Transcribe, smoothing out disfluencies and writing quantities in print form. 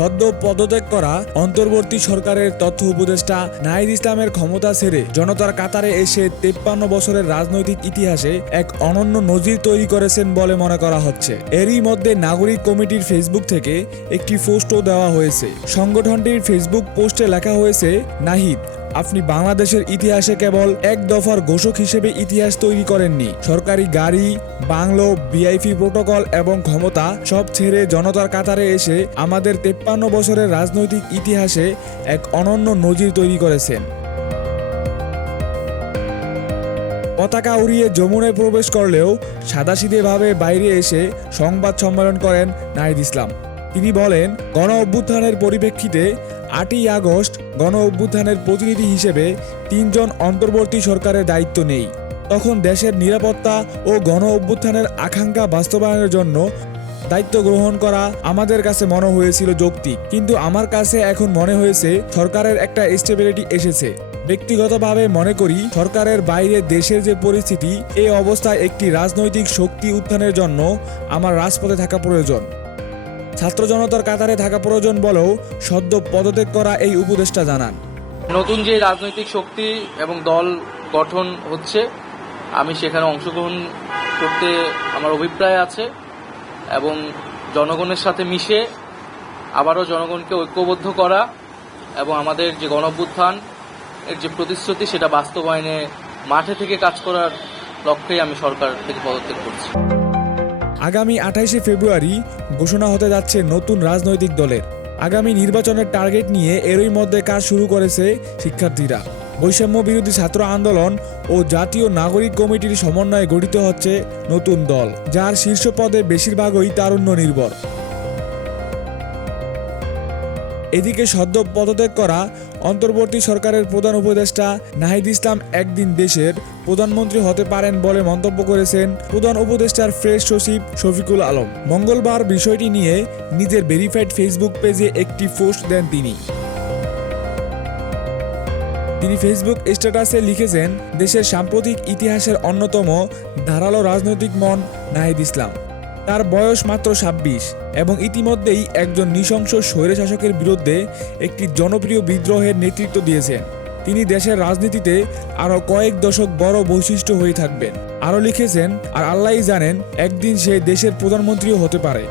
সদ্য পদত্যাগ করা অন্তর্বর্তী সরকারের তথ্য উপদেষ্টা নাহিদ ইসলামের ক্ষমতা ছেড়ে জনতার কাতারে এসে 53 বছরের রাজনৈতিক ইতিহাসে এক অনন্য নজির তৈরি করেছেন বলে মনে করা হচ্ছে। এরই মধ্যে নাগরিক কমিটির ফেসবুক থেকে একটি পোস্টও দেওয়া হয়েছে। সংগঠনটির ফেসবুক পোস্টে লেখা হয়েছে, নাহিদ, আপনি বাংলাদেশের ইতিহাসে কেবল এক দফার ঘোষক হিসেবে ইতিহাস তৈরি করেননি, সরকারি গাড়ি, বাংলো, ভিআইপি প্রোটোকল এবং ক্ষমতা সব ছেড়ে জনতার কাতারে এসে আমাদের 53 বছরের রাজনৈতিক ইতিহাসে এক অনন্য নজির তৈরি করেছেন। পতাকা উড়িয়ে যমুনায় প্রবেশ করলেও সাদাসিধেভাবে বাইরে এসে সংবাদ সম্মেলন করেন নাহিদ ইসলাম। তিনি বলেন, গণ অভ্যুত্থানের পরিপ্রেক্ষিতে 8ই আগস্ট গণ অভ্যুত্থানের প্রতিনিধি হিসেবে 3 জন অন্তর্বর্তী সরকারের দায়িত্ব নেই। তখন দেশের নিরাপত্তা ও গণ অভ্যুত্থানের আকাঙ্ক্ষা বাস্তবায়নের জন্য দায়িত্ব গ্রহণ করা আমাদের কাছে মনে হয়েছিল যৌক্তিক, কিন্তু আমার কাছে এখন মনে হয়েছে সরকারের একটা স্টেবিলিটি এসেছে। ব্যক্তিগতভাবে মনে করি সরকারের বাইরে দেশের যে পরিস্থিতি, এই অবস্থায় একটি রাজনৈতিক শক্তি উত্থানের জন্য আমার রাজপথে থাকা প্রয়োজন, ছাত্র জনতার কাতারে থাকা প্রয়োজন বলেও সদ্য পদত্যাগ করা এই উপদেষ্টা জানান। নতুন যে রাজনৈতিক শক্তি এবং দল গঠন হচ্ছে, আমি সেখানে অংশগ্রহণ করতে আমার অভিপ্রায় আছে এবং জনগণের সাথে মিশে আবারও জনগণকে ঐক্যবদ্ধ করা এবং আমাদের যে গণঅভ্যুত্থান এর যে প্রতিশ্রুতি সেটা বাস্তবায়নে মাঠে থেকে কাজ করার লক্ষ্যেই আমি সরকার থেকে পদত্যাগ করছি। আগামী 28শে ফেব্রুয়ারি ঘোষণা হতে যাচ্ছে নতুন রাজনৈতিক দলের। আগামী নির্বাচনের টার্গেট নিয়ে এরই মধ্যে কাজ শুরু করেছে শিক্ষার্থীরা। বৈষম্য বিরোধী ছাত্র আন্দোলন ও জাতীয় নাগরিক কমিটির সমন্বয়ে গঠিত হচ্ছে নতুন দল, যার শীর্ষ পদে বেশিরভাগই তারুণ্য নির্ভর। এদিকে সদ্য পদত্যাগ করা অন্তর্বর্তী সরকারের প্রধান উপদেষ্টা নাহিদ ইসলাম একদিন দেশের প্রধানমন্ত্রী হতে পারেন বলে মন্তব্য করেছেন প্রধান উপদেষ্টার প্রেস সচিব শফিকুল আলম। মঙ্গলবার বিষয়টি নিয়ে নিজের ভেরিফাইড ফেসবুক পেজে একটি পোস্ট দেন তিনি। ফেসবুক স্ট্যাটাসে লিখেছেন, দেশের সাম্প্রতিক ইতিহাসের অন্যতম ধারালো রাজনৈতিক মন নাহিদ ইসলাম। তার বয়স মাত্র 26 এবং ইতিমধ্যেই একজন নৃশংস স্বৈরশাসকের বিরুদ্ধে একটি জনপ্রিয় বিদ্রোহের নেতৃত্ব দিয়েছেন। তিনি দেশের রাজনীতিতে আরও কয়েক দশক বড় বৈশিষ্ট্য হয়ে থাকবেন। আরও লিখেছেন, আর আল্লাহই জানেন একদিন সে দেশের প্রধানমন্ত্রীও হতে পারে।